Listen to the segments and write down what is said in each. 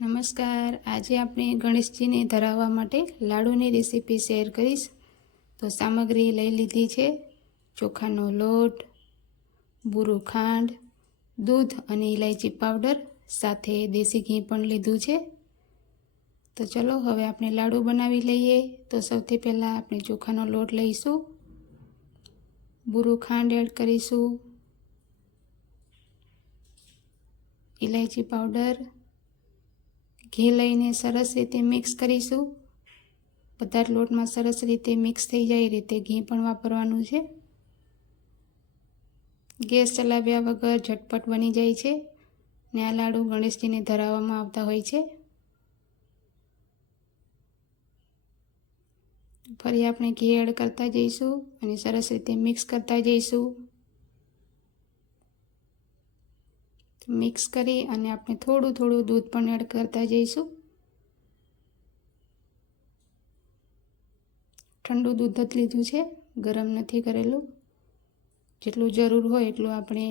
નમસ્કાર, આજે આપણે ગણેશજીને ધરાવવા માટે લાડુની રેસીપી શેર કરીશ. તો સામગ્રી લઈ લીધી છે: ચોખાનો લોટ, બુરું ખાંડ, દૂધ અને ઇલાયચી પાવડર, સાથે દેશી ઘી પણ લીધું છે. તો ચલો હવે આપણે લાડુ બનાવી લઈએ. તો સૌથી પહેલાં આપણે ચોખાનો લોટ લઈશું, બુરું ખાંડ એડ કરીશું, ઇલાયચી પાવડર, ઘી લઈને સરસ રીતે મિક્સ કરીશું. બધા જ લોટમાં સરસ રીતે મિક્સ થઈ જાય એ રીતે ઘી પણ વાપરવાનું છે. ગેસ ચલાવ્યા વગર ઝટપટ બની જાય છે ને આ લાડુ ગણેશજીને ધરાવવામાં આવતા હોય છે. ફરી આપણે ઘી એડ કરતા જઈશું અને સરસ રીતે મિક્સ કરતા જઈશું. મિક્સ કરી અને આપણે થોડું થોડું દૂધ પણ એડ કરતા જઈશું. ઠંડુ દૂધ જ લીધું છે, ગરમ નથી કરેલું. જેટલું જરૂર હોય એટલું આપણે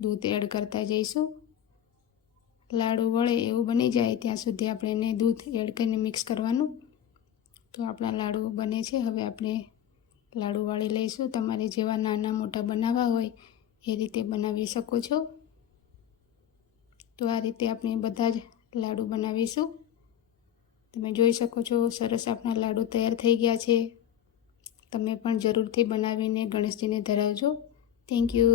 દૂધ એડ કરતા જઈશું. લાડુ વળે એવું બની જાય ત્યાં સુધી આપણે એને દૂધ એડ કરીને મિક્સ કરવાનું. તો આપણા લાડુ બને છે. હવે આપણે લાડુ વાળી લઈશું. તમારે જેવા નાના મોટા બનાવવા હોય એ રીતે બનાવી શકો છો. તો આ રીતે આપણે બધા જ લાડુ બનાવીશું. તમે જોઈ શકો છો સરસ આપણા લાડુ તૈયાર થઈ ગયા છે. તમે પણ જરૂરથી બનાવીને ગણેશજીને ધરાવજો. Thank you.